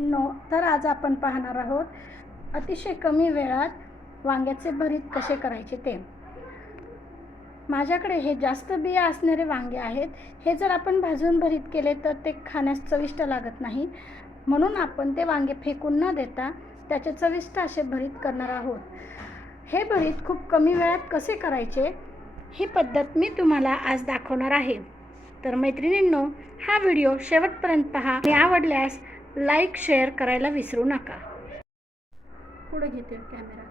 No तर आज आपण पाहणार आहोत अतिशय कमी वेळात वांग्याचे भरीत कसे करायचे ते. माझ्याकडे हे जास्त बिया असणारे वांगे आहेत. हे जर आपण भाजून भरीत केले तर ते खाण्यास चविष्ट लागत नाही. म्हणून आपण ते वांगे फेकून न देता त्याचे चविष्ट असे भरीत करणार आहोत. हे भरीत खूप कमी वेळात कसे करायचे ही पद्धत मी तुम्हाला आज दाखवणार आहे. तर मैत्रिणींनो हा व्हिडिओ शेवटपर्यंत पहा. आणि आवडल्यास लाईक शेअर करायला विसरू नका. पुढे घेते कॅमेरा.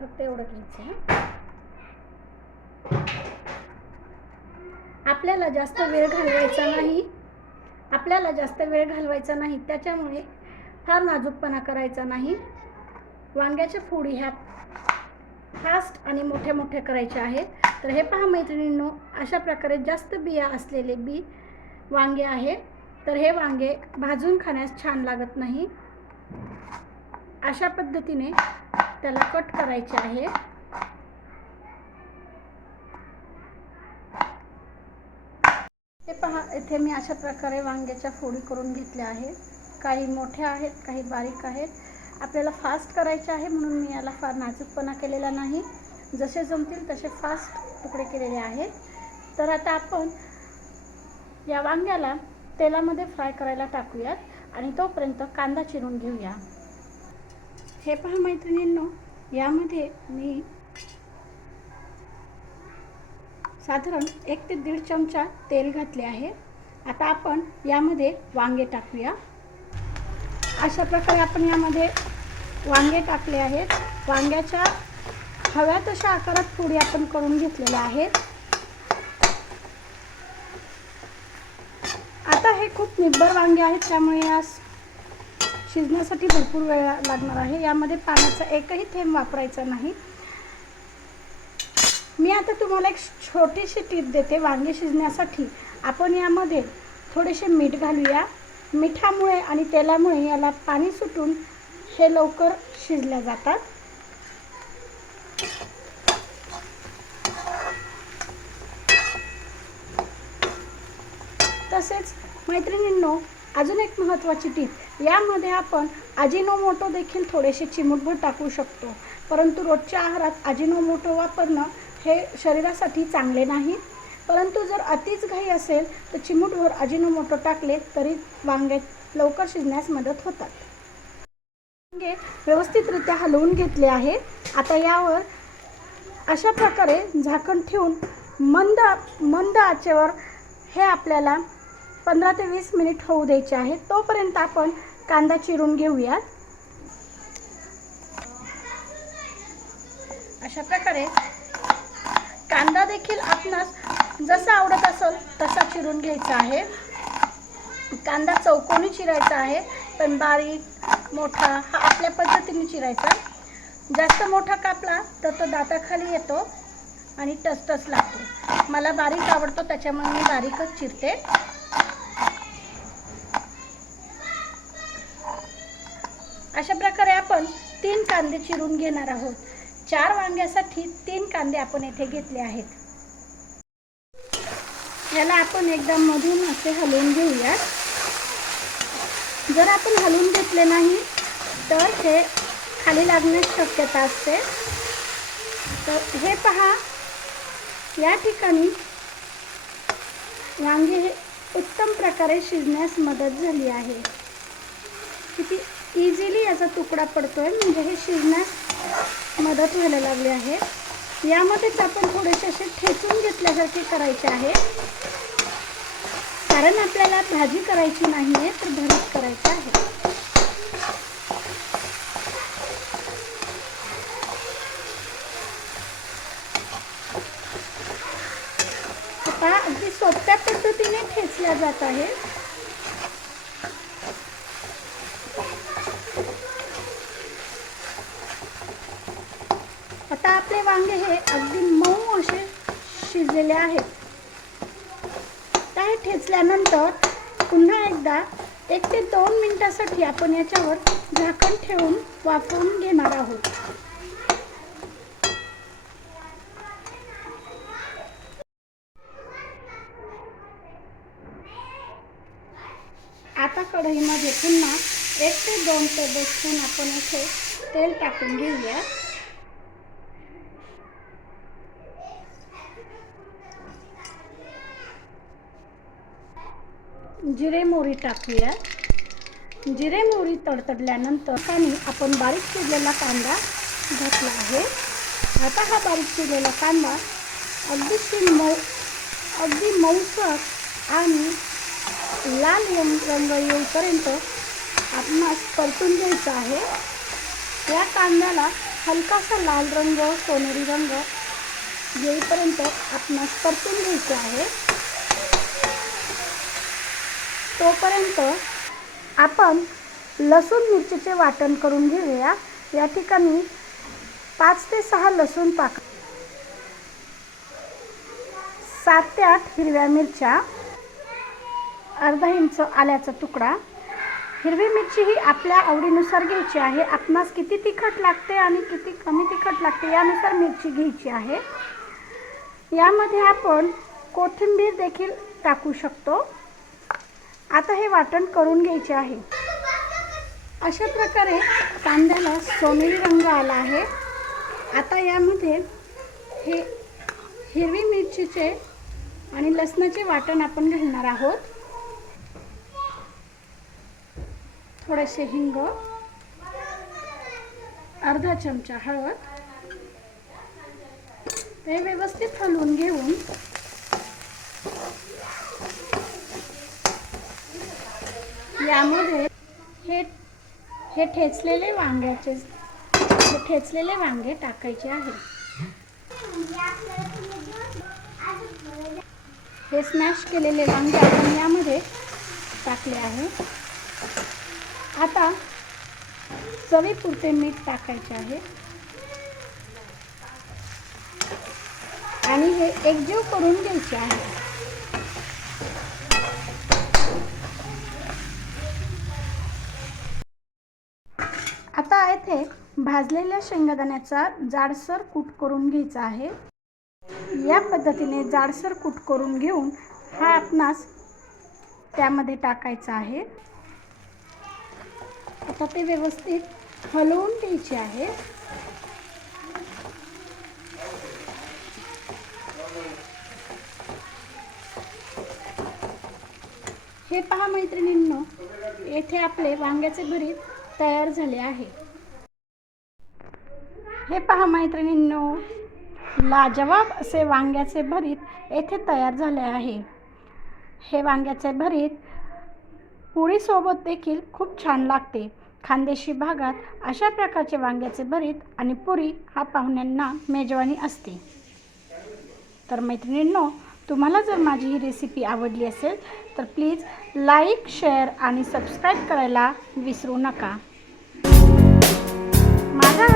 फक्त एवढं घ्यायचं आपल्याला जास्त वेळ घालवायचा नाही. आपल्याला जास्त वेळ घालवायचा नाही. त्याच्यामुळे फार नाजूकपणा करायचा नाही. वांग्याच्या फोडी ह्या फास्ट आणि मोठे मोठे करायच्या आहेत. तर हे पहा मैत्रिणींनो अशा प्रकारे जास्त बिया असलेले बी वांगे आहे. तर हे वांगे भाजून खाण्यास छान लागत नाही. अशा पद्धतीने त्याला कट करायचे आहे. हे पहा इथे मी अशा प्रकारे वांग्याच्या फोडी करून घेतल्या आहेत. काही मोठ्या आहेत काही बारीक आहेत. आपल्याला फास्ट करायचे आहे म्हणून मी याला फार नाजूकपणा केलेला नाही. जसे जमतील तसे फास्ट तुकडे केलेले आहेत. तर आता आपण या वांग्याला तेलामध्ये फ्राय करायला टाकूयात आणि तोपर्यंत कांदा चिरून घेऊया. हे पहा मैत्रिणींनो यामध्ये मी साधारण एक ते दीड चमचा तेल घातले आहे. आता आपण यामध्ये वांगे टाकूया. अशा प्रकारे आपण यामध्ये वांगे टाकले आहेत. वांग्याच्या हव्या तशा आकारात पुढे आपण करून घेतलेल्या आहेत. आता हे खूप निब्बर वांगे आहेत त्यामुळे यास शिजण्यासाठी भरपूर वेळ लागणार आहे. यामध्ये पाण्याचा एकही थेंब वापरायचा नाही. मी आता तुम्हाला एक छोटीशी टीप देते वांगे शिजण्यासाठी. आपण यामध्ये थोडेसे मीठ घालूया. मिठामुळे आणि तेलामुळे याला पाणी सुटून हे लवकर शिजल्या जातात. तसेच मैत्रिणींनो अजून एक महत्त्वाची टीप. यामध्ये आपण अजिनोमोटो देखील थोडेसे चिमूटभर टाकू शकतो. परंतु रोजच्या आहारात अजिनोमोटो वापरणं हे शरीरासाठी चांगले नाही. परंतु जर अतिच घाई असेल तर चिमूटभर अजिनोमोटो टाकले तरी वांगे लवकर शिजण्यास मदत होतात. वांगे व्यवस्थितरित्या हलवून घेतले आहे. आता यावर अशा प्रकारे झाकण ठेवून मंद मंद आचेवर हे आपल्याला पंधरा ते वीस मिनिट होऊ द्यायचे आहेत. तोपर्यंत आपण कांदा चिरून घेऊयात. अशा प्रकारे कांदा देखील आपणास जसा आवडत असेल तसा चिरून घ्यायचा आहे. कांदा चौकोनी चिरायचा आहे पण बारीक मोठा हा आपल्या पद्धतीने चिरायचा. जास्त मोठा कापला तर तो दाताखाली येतो आणि टसटस लागतो. मला बारीक आवडतो त्याच्यामुळे मी बारीकच चिरते. अशा प्रकारे आपण तीन कांदे चिरून घेणार आहोत. चार वांग्यासाठी तीन कांदे आपण येथे घेतले आहेत. याला आपण एकदा मधून असे हलवून घेऊयात. जर आपण हलवून घेतले नाही तर हे खाली लागण्याची शक्यता असते. तर हे पहा या ठिकाणी वांगे हे उत्तम प्रकारे शिजण्यास मदत झाली आहे. किती इझिली याचा तुकडा पडतोय. म्हणजे हे शिजण्यास मदत व्हायला लागली आहे. यामध्येच आपण थोडेसे असे ठेचून घेतल्यासारखे करायचे आहे. कारण आपल्याला भाजी करायची नाही आहे तर भरीत करायचं आहे. आता अगदी सोप्या पद्धतीने ठेचल्या जात आहे आता आपले वांगे हे अगदी मऊ असे शिजलेले आहेत. त्या ठेचल्यानंतर पुन्हा एकदा एक ते दोन मिनिटासाठी आपण याच्यावर झाकण ठेवून वाफवून घेणार आहोत. आता कढईमध्ये पुन्हा एक ते दोन टेबलस्पून आपण इथे तेल टाकून घेऊया. जिरे मोहरी टाकूया. जिरे मोहरी तडतडल्यानंतर आणि आपण बारीक चिरलेला कांदा घातला आहे. आता हा बारीक चिरलेला कांदा अगदी मऊ अगदी मऊसर आणि लाल रंग रंग येईपर्यंत आपणास परतून घ्यायचा आहे. या कांद्याला हलकासा लाल रंग सोनेरी रंग येईपर्यंत आपणास परतून घ्यायचा आहे. तोपर्यंत आपण लसूण मिरचीचे वाटण करून घेऊया. या ठिकाणी पाच ते सहा लसूण पाक सात ते आठ हिरव्या मिरच्या अर्धा इंच आल्याचा तुकडा. हिरवी मिरची ही आपल्या आवडीनुसार घ्यायची आहे. आपणास किती तिखट लागते आणि किती कमी तिखट लागते यानुसार मिरची घ्यायची आहे. यामध्ये आपण कोथिंबीर देखील टाकू शकतो. आता हे वाटण करून घ्यायचे आहे. अशा प्रकारे कांद्याला सोनेरी रंग आला आहे. आता यामध्ये हे हिरवी मिरचीचे आणि लसणाचे वाटण आपण घालणार आहोत. थोडेसे हिंग अर्धा चमचा हळद. हे व्यवस्थित हलवून घेऊन यामध्ये हे हे ठेचलेले वांग्याचे हे ठेचलेले वांगे टाकायचे आहे. हे स्मॅश केलेले वांगे आपण यामध्ये टाकले आहे. आता चवीपुरते मीठ टाकायचे आहे. आणि हे एकजीव करून घ्यायचे आहे. इथे भाजलेल्या शेंगदाण्याचा जाडसर कूट करून घ्यायचा आहे. या पद्धतीने जाडसर कूट करून घेऊन हा आपणास त्यामध्ये टाकायचा आहे. आता ते व्यवस्थित हलवून द्यायचे आहे. हे पहा मैत्रिणींनो येथे आपले वांग्याचे भरीत तयार झाले आहे. हे पहा मैत्रिणींनो. लाजवाब असे वांग्याचे भरीत येथे तयार झाले आहे. हे वांग्याचे भरीत पोळीसोबत देखील खूप छान लागते. खानदेशी भागात अशा प्रकारचे वांग्याचे भरीत आणि पुरी हा पाहुण्यांना मेजवानी असते. तर मैत्रिणींनो तुम्हाला जर माझी ही रेसिपी आवडली असेल तर प्लीज लाईक शेअर आणि सबस्क्राईब करायला विसरू नका. माझा